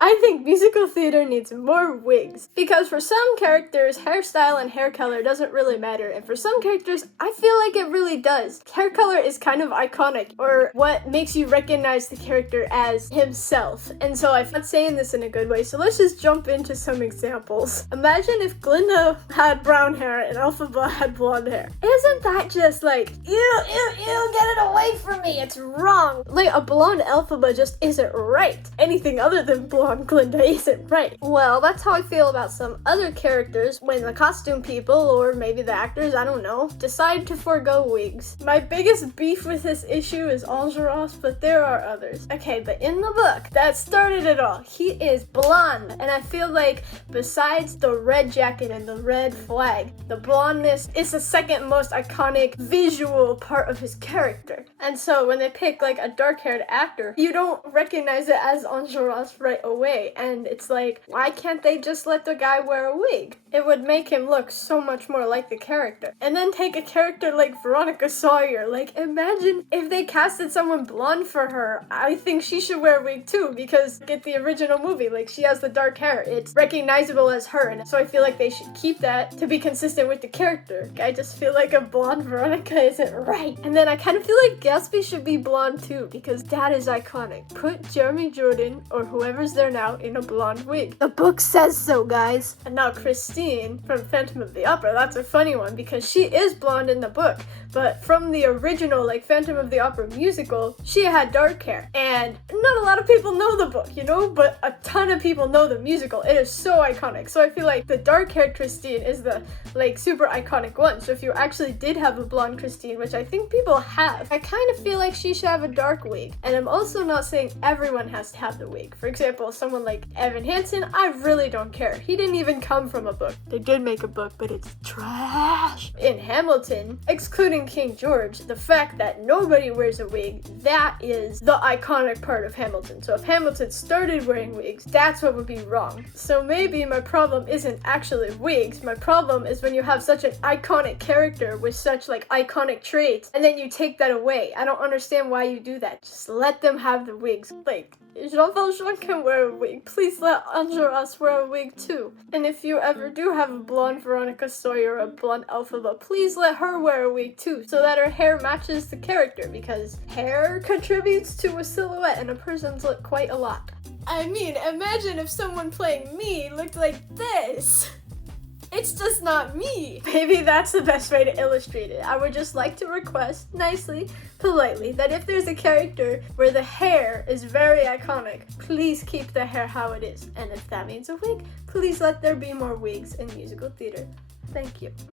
I think musical theater needs more wigs, because for some characters, hairstyle and hair color doesn't really matter, and for some characters, I feel like it really does. Hair color is kind of iconic, or what makes you recognize the character as himself, and so I'm not saying this in a good way, so let's just jump into some examples. Imagine if Glinda had brown hair and elphaba had blonde hair. Isn't that just like, ew, get it away from me, it's wrong. Like, a blonde elphaba just isn't right. Anything other than blonde Glinda isn't right. Well, that's how I feel about some other characters when the costume people, or maybe the actors, I don't know, decide to forego wigs. My biggest beef with this issue is Enjolras, but there are others. Okay, but in the book, that started it all. He is blonde, and I feel like besides the red jacket and the red flag, the blondness is the second most iconic visual part of his character. And so when they pick like a dark-haired actor, you don't recognize it as Enjolras right away. And it's like, why can't they just let the guy wear a wig? It would make him look so much more like the character. And then take a character like Veronica Sawyer. Like, imagine if they casted someone blonde for her. I think she should wear a wig too, because get the original movie, like, she has the dark hair. It's recognizable as her, and so I feel like they should keep that to be consistent with the character. I just feel like a blonde Veronica isn't right. And then I kind of feel like Gatsby should be blonde too, because that is iconic. Put Jeremy Jordan or whoever's there now in a blonde wig. The book says so, guys. And now Christine from Phantom of the Opera, that's a funny one because she is blonde in the book, but from the original like Phantom of the Opera musical, she had dark hair. And not a lot of people know the book, you know, but a ton of people know the musical. It is so iconic. So I feel like the dark-haired Christine is the like super iconic one. So if you actually did have a blonde Christine, which I think people have, I kind of feel like she should have a dark wig. And I'm also not saying everyone has to have the wig. For example, someone like Evan Hansen, I really don't care. He didn't even come from a book. They did make a book, but it's trash. In Hamilton, excluding King George, the fact that nobody wears a wig, that is the iconic part of Hamilton. So if Hamilton started wearing wigs, that's what would be wrong. So maybe my problem isn't actually wigs. My problem is when you have such an iconic character with such like iconic traits, and then you take that away. I don't understand why you do that. Just let them have the wigs. Like, Jean Valjean can wear a wig. Please let Enjolras wear a wig too. And if you ever do have a blonde Veronica Sawyer or a blonde elphaba, please let her wear a wig too, so that her hair matches the character, because hair contributes to a silhouette and a person's look quite a lot. I mean, imagine if someone playing me looked like this. It's just not me. Maybe that's the best way to illustrate it. I would just like to request, nicely, politely, that if there's a character where the hair is very iconic, please keep the hair how it is. And if that means a wig, please let there be more wigs in musical theater. Thank you.